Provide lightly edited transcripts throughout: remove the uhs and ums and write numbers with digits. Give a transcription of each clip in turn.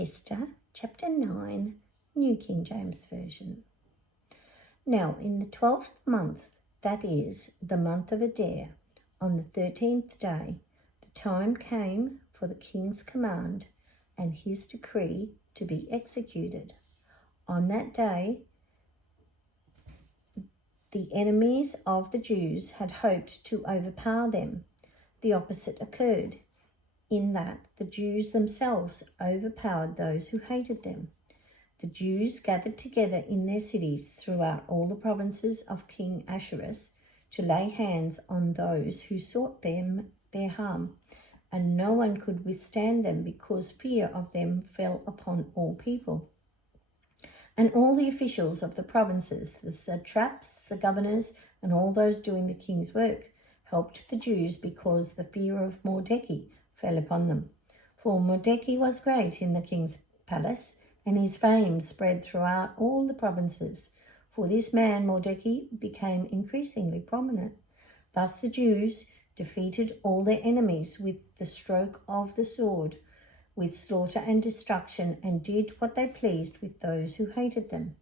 Esther chapter 9, New King James Version. Now in the 12th month, that is, the month of Adar, on the 13th day, the time came for the king's command and his decree to be executed. On that day, the enemies of the Jews had hoped to overpower them. The opposite occurred, in that the Jews themselves overpowered those who hated them. The Jews gathered together in their cities throughout all the provinces of King Ahasuerus to lay hands on those who sought their harm, and no one could withstand them because fear of them fell upon all people. And all the officials of the provinces, the satraps, the governors, and all those doing the king's work, helped the Jews because the fear of Mordecai fell upon them. For Mordecai was great in the king's palace, and his fame spread throughout all the provinces. For this man Mordecai became increasingly prominent. Thus the Jews defeated all their enemies with the stroke of the sword, with slaughter and destruction, and did what they pleased with those who hated them.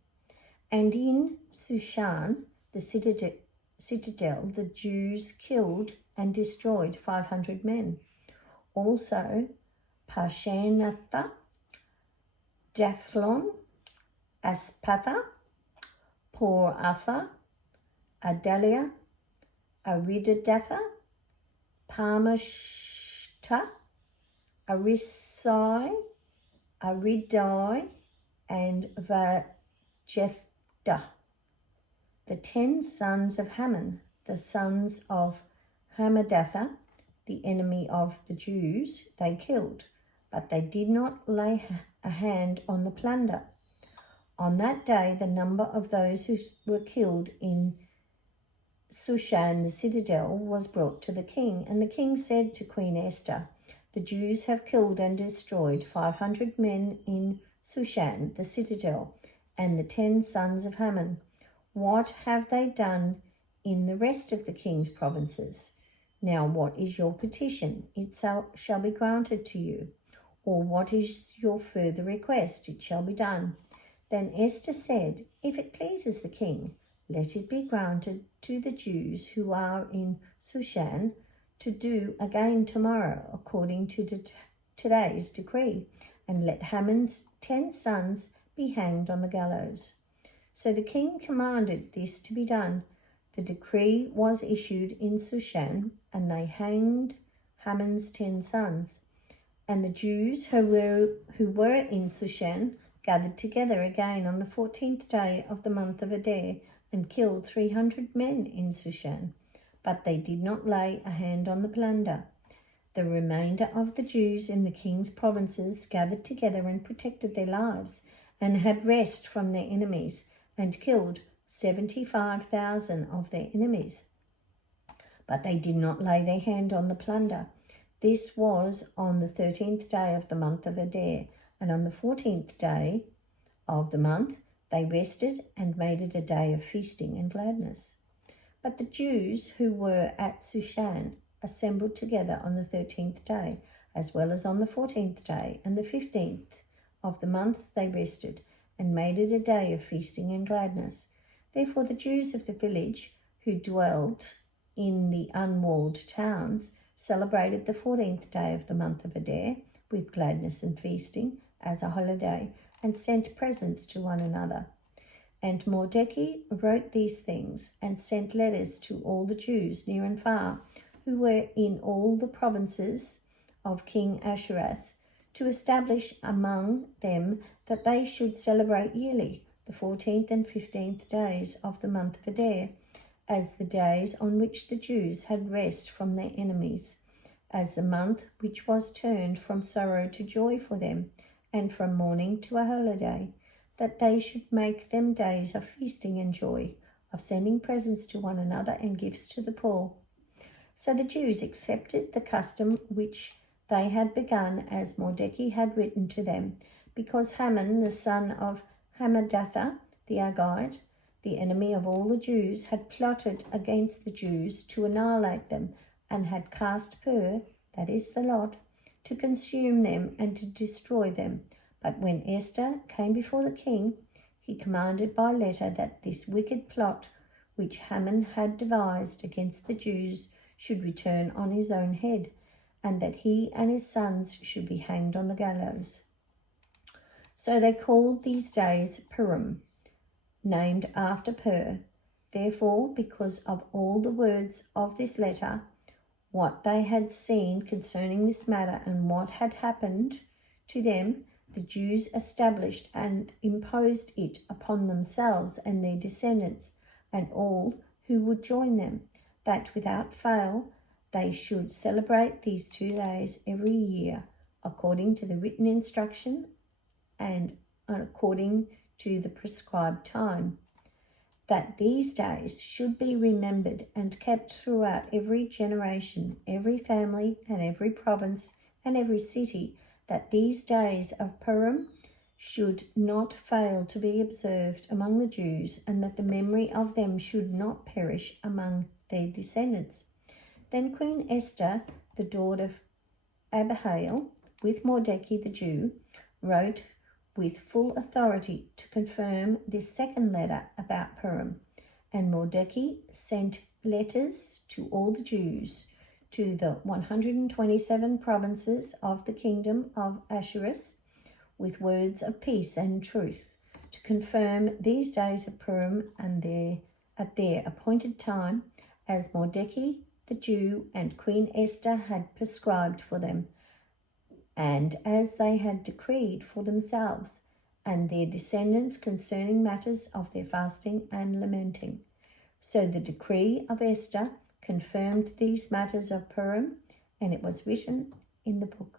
And in Shushan, the citadel, the Jews killed and destroyed 500 men. Also, Parshanatha, Dathlon, Aspatha, Poratha, Adalia, Aridadatha, Parmashta, Arisai, Aridai, and Vajethda, the 10 sons of Haman, the sons of Hammedatha, the enemy of the Jews, they killed, but they did not lay a hand on the plunder. On that day, the number of those who were killed in Shushan, the citadel, was brought to the king. And the king said to Queen Esther, "The Jews have killed and destroyed 500 men in Shushan, the citadel, and the 10 sons of Haman. What have they done in the rest of the king's provinces? Now what is your petition? It shall be granted to you. Or what is your further request? It shall be done." Then Esther said, "If it pleases the king, let it be granted to the Jews who are in Shushan to do again tomorrow, according to today's decree, and let Haman's 10 sons be hanged on the gallows." So the king commanded this to be done. The decree was issued in Shushan, and they hanged Haman's 10 sons. And the Jews who were in Shushan gathered together again on the 14th day of the month of Adar, and killed 300 men in Shushan, but they did not lay a hand on the plunder. The remainder of the Jews in the king's provinces gathered together and protected their lives, and had rest from their enemies, and killed 75,000 of their enemies. But they did not lay their hand on the plunder. This was on the 13th day of the month of Adar, and on the 14th day of the month they rested and made it a day of feasting and gladness. But the Jews who were at Shushan assembled together on the 13th day, as well as on the 14th day, and the 15th of the month they rested, and made it a day of feasting and gladness. Therefore the Jews of the village who dwelt in the unwalled towns celebrated the 14th day of the month of Adar with gladness and feasting as a holiday, and sent presents to one another. And Mordecai wrote these things and sent letters to all the Jews near and far who were in all the provinces of King Ahasuerus, to establish among them that they should celebrate yearly the 14th and 15th days of the month of Adar as the days on which the Jews had rest from their enemies, as the month which was turned from sorrow to joy for them, and from mourning to a holiday, that they should make them days of feasting and joy, of sending presents to one another and gifts to the poor. So the Jews accepted the custom which they had begun, as Mordecai had written to them, because Haman, the son of Hammedatha the Agagite, the enemy of all the Jews, had plotted against the Jews to annihilate them, and had cast pur, that is the lot, to consume them and to destroy them. But when Esther came before the king, he commanded by letter that this wicked plot which Haman had devised against the Jews should return on his own head, and that he and his sons should be hanged on the gallows. So they called these days Purim, named after Pur. Therefore, because of all the words of this letter, what they had seen concerning this matter and what had happened to them, the Jews established and imposed it upon themselves and their descendants and all who would join them, that without fail they should celebrate these 2 days every year, according to the written instruction and according to the prescribed time, that these days should be remembered and kept throughout every generation, every family and every province and every city, that these days of Purim should not fail to be observed among the Jews, and that the memory of them should not perish among their descendants. Then Queen Esther, the daughter of Abihail, with Mordecai the Jew, wrote with full authority to confirm this second letter about Purim. And Mordecai sent letters to all the Jews, to the 127 provinces of the kingdom of Asherus, with words of peace and truth, to confirm these days of Purim and at their appointed time, as Mordecai the Jew and Queen Esther had prescribed for them, and as they had decreed for themselves and their descendants concerning matters of their fasting and lamenting. So the decree of Esther confirmed these matters of Purim, and it was written in the book.